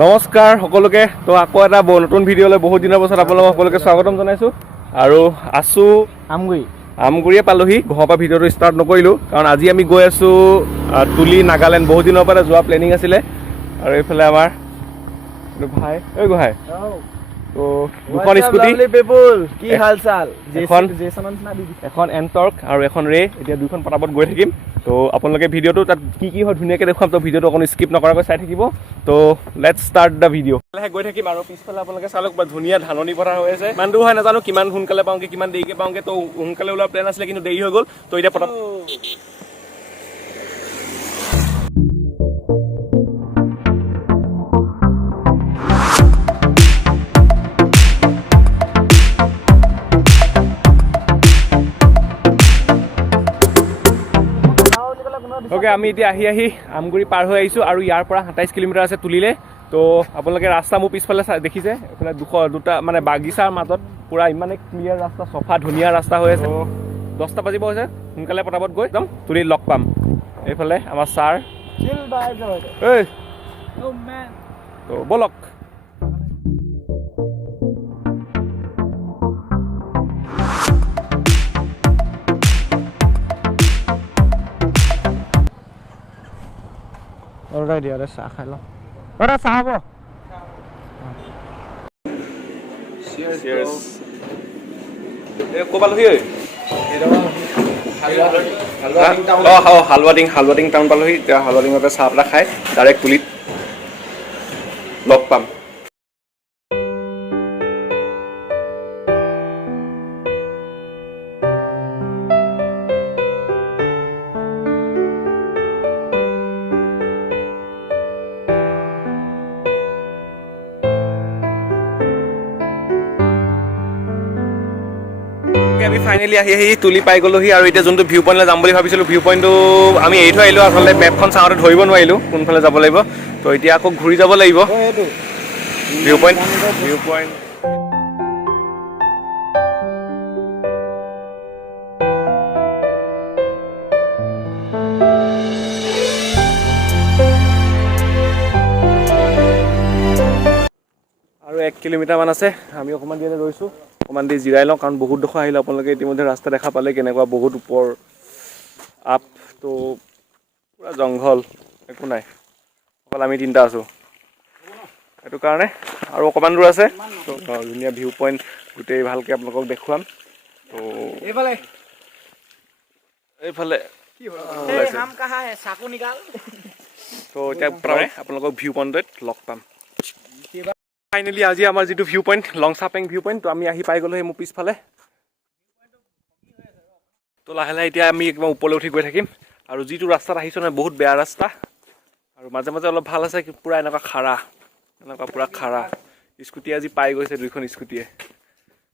নমস্কাৰ সকলোকে তো আকৌ এটা নতুন ভিডিঅ'লৈ বহুত দিনৰ পাছত আপোনালোকক সকলোকে স্বাগতম জনাইছোঁ আৰু আছোঁ আমগুৰিয়ে পালোহি ঘৰৰ পৰা ভিডিঅ'টো ষ্টাৰ্ট নকৰিলোঁ কাৰণ আজি আমি গৈ আছোঁ তুলি নাগালেণ্ড বহুত দিনৰ পৰা যোৱা প্লেনিং আছিলে আৰু এইফালে আমাৰ ভাই ঐ গোহাঁই তো দুখন স্কুটি কি হাল চাল এখন এণ্টৰ্ক আৰু এখন ৰে এতিয়া দুইখন পটাপট গৈ থাকিম তো আপোনালোকে ভিডিঅ'টো তাত কি হয় ধুনীয়াকৈ দেখুৱাম তো ভিডিঅ'টো অকণ স্কিপ নকৰাকৈ চাই থাকিব তো লেটছ ষ্টাৰ্ট দ্য ভিডিঅ' গৈ থাকিম আৰু পিছফালে আপোনালোকে চালক বা ধুনীয়া ধাননি পথাৰ হৈ আছে ইমান দূৰ হয় নাজানো কিমান সোনকালে পাওঁগৈ কিমান দেৰিকৈ পাওঁগৈ তো সোনকালে ওলোৱা প্লেন আছিলে কিন্তু দেৰি হৈ গ'ল তো এতিয়া পটাপট ওকে আমি এতিয়া আহি আমগুৰি পাৰ হৈ আহিছোঁ আৰু ইয়াৰ পৰা 27 কিলোমিটাৰ আছে তুলিলে তো আপোনালোকে ৰাস্তা মোৰ পিছফালে দেখিছে এইফালে দুটা মানে বাগিচাৰ মাজত পূৰা ইমানে ক্লিয়াৰ ৰাস্তা চফা ধুনীয়া ৰাস্তা হৈ আছে 10টা বাজিব হৈছে সোনকালে পটাপট গৈ একদম তুলিত লগ পাম এইফালে আমাৰ ছাৰ তো বলক দিয়া চাহ খাই লওঁ চাহ হ'ব হালৱাডিং টাউন পালোহি এতিয়া হালৱাডিঙতে চাহ এটা খাই ডাইৰেক্ট তুলিত লগ পাম আমি ফাইনেলি আহি তুলি পাই গ'লোহি আৰু এতিয়া যোনটো ভিউ পইণ্টলৈ যাম বুলি ভাবিছিলোঁ ভিউ পইণ্টটো আমি এৰি থৈ আহিলোঁ আচলতে মেপখন চাওঁতে ধৰিব নোৱাৰিলোঁ কোনফালে যাব লাগিব তো এতিয়া আকৌ ঘূৰি যাব লাগিব ভিউ পইণ্ট আৰু 1 কিলোমিটাৰমান আছে আমি অকণমান দেৰি ৰৈছোঁ অকণমান দেৰি জিৰাই লওঁ কাৰণ বহুত ডোখৰ আহিলে আপোনালোকে ইতিমধ্যে ৰাস্তা দেখা পালে কেনেকুৱা বহুত ওপৰ আপ তো পূৰা জংঘল একো নাই অকল আমি তিনিটা আছোঁ সেইটো কাৰণে আৰু অকণমান দূৰ আছে তো ধুনীয়া ভিউ পইণ্ট গোটেই ভালকৈ আপোনালোকক দেখুৱাম তো এইফালে তো এতিয়া আপোনালোকক ভিউ পইণ্টত লগ পাম ফাইনেলি আজি আমাৰ যিটো ভিউ পইণ্ট লংচাপেং ভিউ পইণ্ট তো আমি আহি পাই গ'লোঁ মোৰ পিছফালে তো লাহে লাহে এতিয়া আমি একদম ওপৰলৈ উঠি গৈ থাকিম আৰু যিটো ৰাস্তাত আহিছোঁ নহয় বহুত বেয়া ৰাস্তা আৰু মাজে মাজে অলপ ভাল আছে পূৰা এনেকুৱা পূৰা খাৰা স্কুটি আজি পাই গৈছে দুইখন স্কুটিয়ে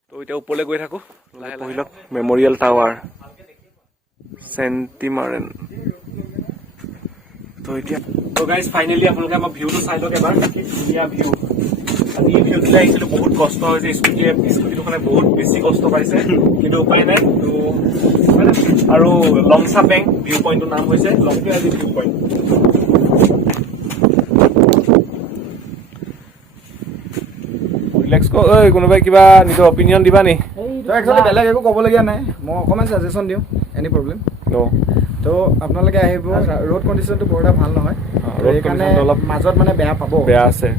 তো এতিয়া ওপৰলৈ গৈ থাকোঁ লাহে পঢ়ি লওক মেমৰিয়েল টাৱাৰ চেণ্টিমাৰেন তো এতিয়া তো গাইজ ফাইনেলি আপোনালোকে আমাৰ ভিউটো চাই লওক এবাৰ কি ধুনীয়া ভিউ আজি এই ভিউটোলৈ আহিছিলোঁ বহুত কষ্ট হৈছে স্কুটিটো মানে বহুত বেছি কষ্ট পাইছে কিন্তু উপায় নাই তো আৰু লংচাপেং ভিউ পইণ্টটোৰ নাম হৈছে লংচাপেং ভিউ পইণ্ট ৰিলেক্স কৰ ঐ কোনোবাই কিবা নিজৰ অপিনিয়ন দিবা নি একচুৱেলি বেলেগ একো ক'বলগীয়া নাই মই অকণমান ছাজেশ্যন দিওঁ এনি প্ৰব্লেম তো আপোনালোকে আহিব ৰোড কণ্ডিশ্যনটো বৰ এটা ভাল নহয় সেইকাৰণে অলপ মাজত মানে বেয়া আছে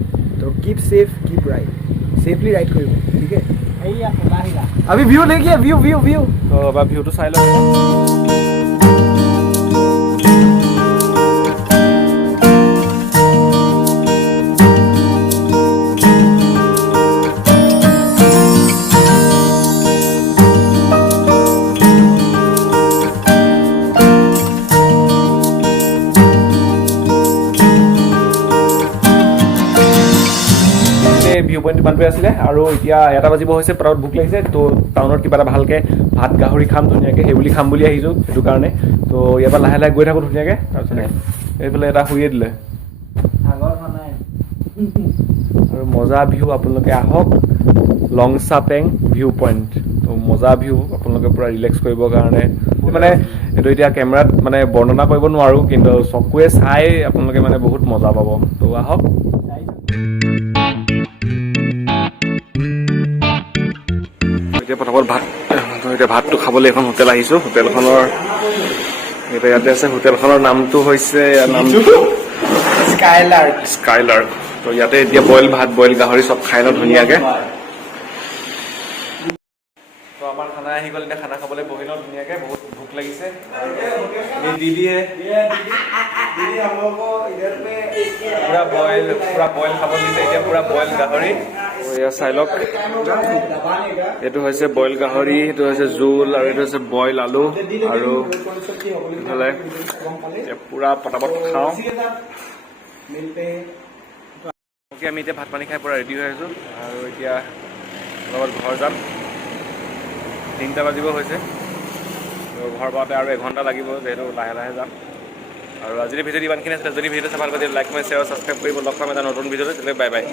তো keep safe keep ride safely ride কৰিব ঠিক আছে আমি ভিউ দেখিয়ে ভিউ তো বা ভিউটো চাই লওঁ ভিউ পইণ্ট ইমানটোৱে আছিলে আৰু এতিয়া 1টা বাজিব হৈছে পটাপট ভোক লাগিছে তো টাউনত কিবা এটা ভালকৈ ভাত গাহৰি খাম ধুনীয়াকৈ সেইবুলি খাম বুলি আহিছোঁ সেইটো কাৰণে তো ইয়াৰ পৰা লাহে লাহে গৈ থাকোঁ ধুনীয়াকৈ তাৰপিছত এইফালে এটা শুয়ে দিলে আৰু মজা ভিউ আপোনালোকে আহক লংচাপেং ভিউ পইণ্ট তো মজা ভিউ আপোনালোকে পূৰা ৰিলেক্স কৰিবৰ কাৰণে মানে এইটো এতিয়া কেমেৰাত মানে বৰ্ণনা কৰিব নোৱাৰোঁ কিন্তু চকুৱে চাই আপোনালোকে মানে বহুত মজা পাব তো আহক পটাপট ভাত এতিয়া ভাতটো খাবলৈ এখন হোটেল আহিছোঁ। হোটেলখনৰ এতিয়া ইয়াতে আছে। হোটেলখনৰ নামটো হৈছে স্কাইলাৰ্ক। তো ইয়াতে এতিয়া বইল ভাত বইল গাহৰি চব খাই লওঁ ধুনীয়াকৈ। তো আমাৰ খানা আহি গ'ল, এতিয়া খানা খাবলৈ বহি লওঁ ধুনীয়াকৈ। বহুত ভোক লাগিছে। দিদিয়ে পুৰা বইল খাব দিছে এতিয়া, পুৰা বইল গাহৰি। এয়া চাই লওক, এইটো হৈছে বইল গাহৰি, সেইটো হৈছে জোল, আৰু এইটো হৈছে বইল আলু, আৰু ইফালে পুৰা পটাপট খাওঁ। আমি এতিয়া ভাত পানী খাই পুৰা ৰেডি হৈ আছোঁ, আৰু এতিয়া লগত ঘৰ যাম। 3টা বাজিব হৈছে, ঘৰ পাওঁতে আৰু 1 ঘণ্টা লাগিব, যিহেতু লাহে লাহে যাম। আৰু আজিৰ ভিডিঅ'ত ইমানখিনি আছিলে। যদি ভিডিঅ'টো চাই ভাল পাইছে লাইক, কমেণ্ট, শ্বেয়াৰ, ছাবস্ক্ৰাইব কৰিব। লগ পাম এটা নতুন ভিডিঅ'ত। তেতিয়ালৈ বাই বাই।